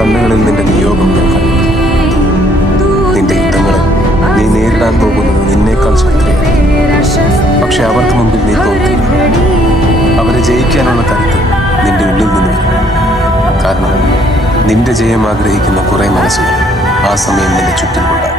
കണ്ണുകളിൽ നിന്റെ നിയോഗം ഞാൻ കണ്ടു. നിന്റെ യുദ്ധങ്ങളിൽ നീ നേരിടാൻ പോകുന്നത് നിന്നേക്കാൾ ശക്തിയാണ്. പക്ഷെ അവർക്ക് മുമ്പിൽ നീ തോൽക്കില്ല. അവരെ ജയിക്കാനുള്ള കരുത്ത് നിന്റെ ഉള്ളിൽ നിന്ന് വരും. കാരണം നിന്റെ ജയം ആഗ്രഹിക്കുന്ന കുറെ മനസ്സുകൾ ആ സമയം നിന്റെ ചുറ്റിലുണ്ടാകും.